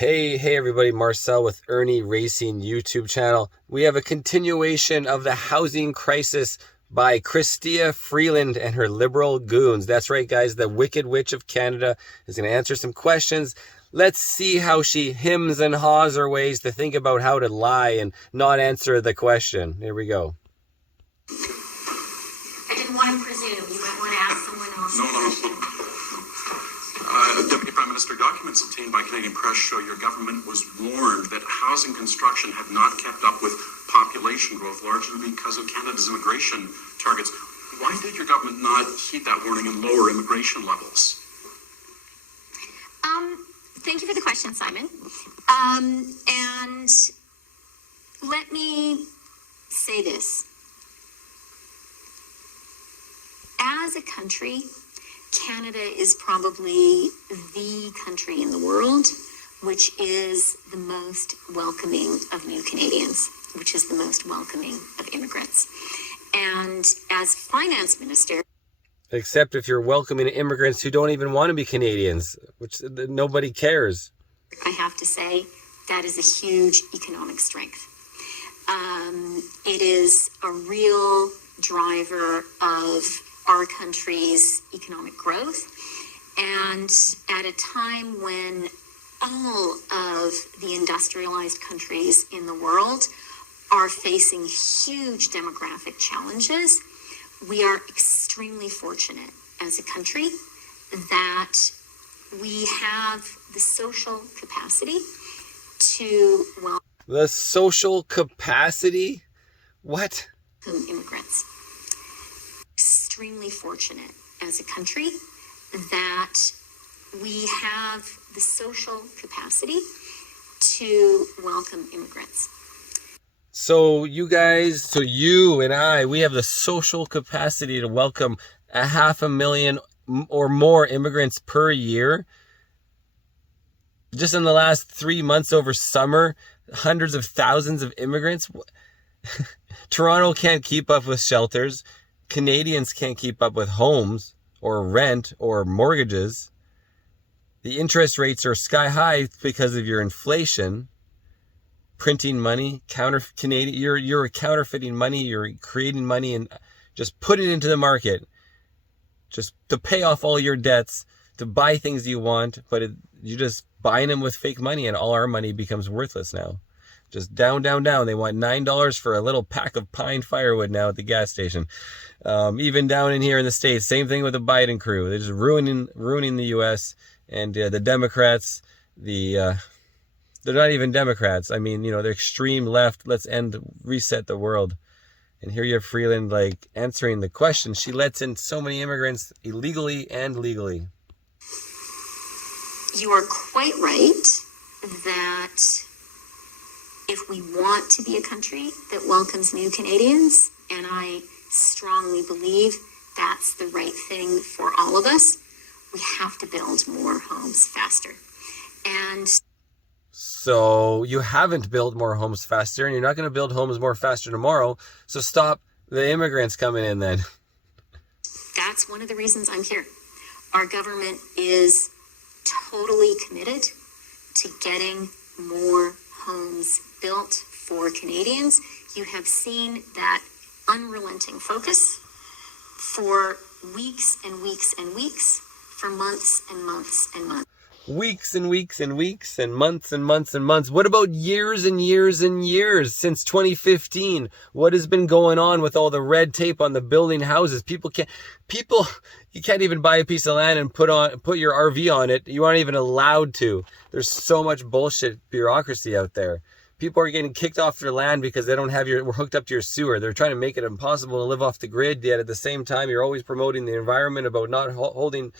Hey everybody, Marcel with Irnieracing YouTube channel. We have a continuation of the housing crisis by Chrystia Freeland and her liberal goons. That's right, guys, the Wicked Witch of Canada is going to answer some questions. Let's see how she hems and haws her ways to think about how to lie and not answer the question. Here we go. I didn't want to presume. You might want to ask someone else. No. Deputy Prime Minister, documents obtained by Canadian press show your government was warned that housing construction had not kept up with population growth, largely because of Canada's immigration targets. Why did your government not heed that warning and lower immigration levels? Thank you for the question, Simon. And let me say this. As a country, Canada is probably the country in the world which is the most welcoming of new Canadians, which is the most welcoming of immigrants. And as finance minister... Except if you're welcoming immigrants who don't even want to be Canadians, which nobody cares. I have to say, that is a huge economic strength. It is a real driver of our country's economic growth, and at a time when all of the industrialized countries in the world are facing huge demographic challenges, we are extremely fortunate as a country that we have the social capacity to The social capacity? What? welcome immigrants. Extremely fortunate as a country that we have the social capacity to welcome immigrants. So you and I, we have the social capacity to welcome 500,000 or more immigrants per year. Just in the last 3 months over summer, hundreds of thousands of immigrants. Toronto can't keep up with shelters. Canadians can't keep up with homes or rent or mortgages. The interest rates are sky high because of your inflation. Printing money, you're counterfeiting money, you're creating money and just put it into the market. Just to pay off all your debts, to buy things you want, but you're just buying them with fake money and all our money becomes worthless now. Just down. They want $9 for a little pack of pine firewood now at the gas station. Even down in here in the States, same thing with the Biden crew. They're just ruining the U.S. and the Democrats. They're not even Democrats. I mean, they're extreme left. Let's reset the world. And here you have Freeland answering the question. She lets in so many immigrants illegally and legally. You are quite right that if we want to be a country that welcomes new Canadians, and I strongly believe that's the right thing for all of us, we have to build more homes faster. And so you haven't built more homes faster, and you're not going to build homes more faster tomorrow. So stop the immigrants coming in then. That's one of the reasons I'm here. Our government is totally committed to getting more homes built for Canadians. You have seen that unrelenting focus for weeks and weeks and weeks, for months and months and months. Weeks and weeks and weeks and months and months and months. What about years and years and years since 2015? What has been going on with all the red tape on the building houses? You can't even buy a piece of land and put your RV on it. You aren't even allowed to. There's so much bullshit bureaucracy out there. People are getting kicked off their land because they don't have we're hooked up to your sewer. They're trying to make it impossible to live off the grid, yet at the same time, you're always promoting the environment about not holding,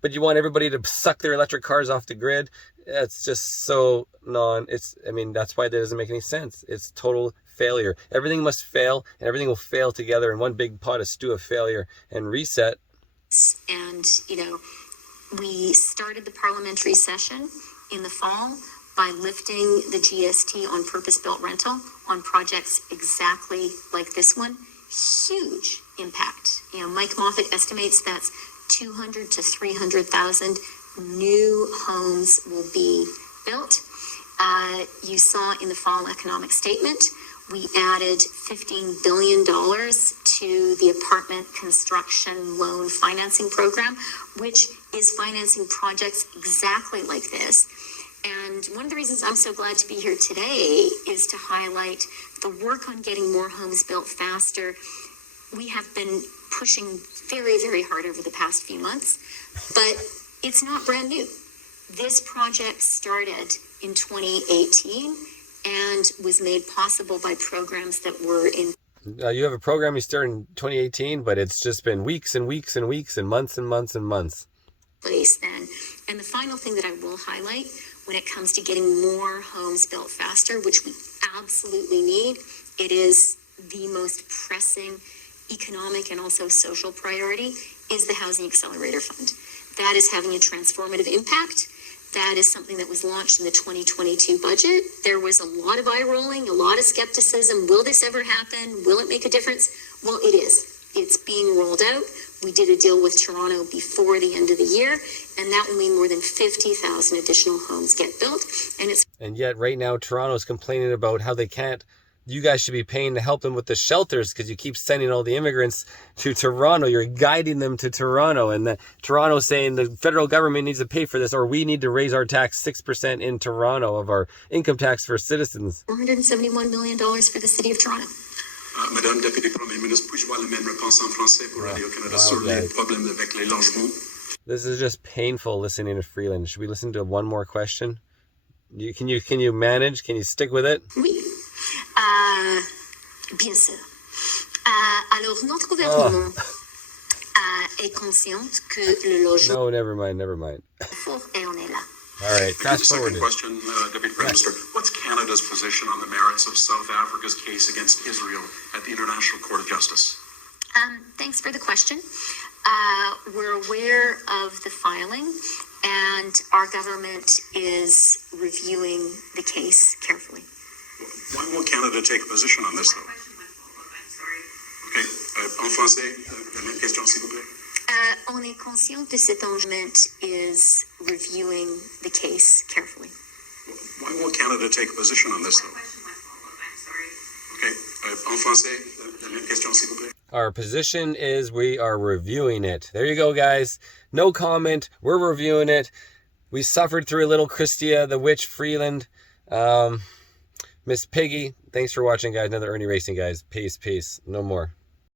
but you want everybody to suck their electric cars off the grid. It's just so that's why that doesn't make any sense. It's total failure. Everything must fail, and everything will fail together in one big pot of stew of failure and reset. And, we started the parliamentary session in the fall by lifting the GST on purpose-built rental on projects exactly like this one. Huge impact. Mike Moffat estimates that's 200 to 300,000 new homes will be built. You saw in the fall economic statement, we added $15 billion to the apartment construction loan financing program, which is financing projects exactly like this. And one of the reasons I'm so glad to be here today is to highlight the work on getting more homes built faster. We have been pushing very, very hard over the past few months, but it's not brand new. This project started in 2018 and was made possible by programs that were in. You have a program you started in 2018, but it's just been weeks and weeks and weeks and months and months and months. Place then. And the final thing that I will highlight when it comes to getting more homes built faster, which we absolutely need, it is the most pressing economic and also social priority, is the Housing Accelerator Fund. That is having a transformative impact. That is something that was launched in the 2022 budget. There was a lot of eye rolling, a lot of skepticism. Will this ever happen? Will it make a difference? Well, it is. It's being rolled out. We did a deal with Toronto before the end of the year, and that will mean more than 50,000 additional homes get built. And yet right now, Toronto's complaining about how they can't. You guys should be paying to help them with the shelters because you keep sending all the immigrants to Toronto. You're guiding them to Toronto. And Toronto's saying the federal government needs to pay for this, or we need to raise our tax 6% in Toronto of our income tax for citizens. $471 million for the city of Toronto. Madame Deputy Premier Ministre, puis-je voir la même réponse en français pour Radio-Canada sur les problèmes avec les logements? This is just painful listening to Freeland. Should we listen to one more question? Can you manage? Can you stick with it? Oui. Bien sûr. Alors, notre gouvernement est consciente que le logement... No, never mind. Et on est là. All right, fast forward. Second question, Deputy Prime Minister. What's Canada's position on the merits of South Africa's case against Israel at the International Court of Justice? Thanks for the question. We're aware of the filing, and our government is reviewing the case carefully. Why won't Canada take a position on this, though? Okay, en français, la même question, s'il vous plaît. On est conscient de cet engagement is reviewing the case carefully. Why won't Canada take a position on this, though? Okay, en français, la même question, s'il vous plaît. Our position is we are reviewing it. There you go, guys. No comment. We're reviewing it. We suffered through a little Chrystia, the witch Freeland. Miss Piggy, thanks for watching, guys. Another Irnieracing, guys. Peace. No more.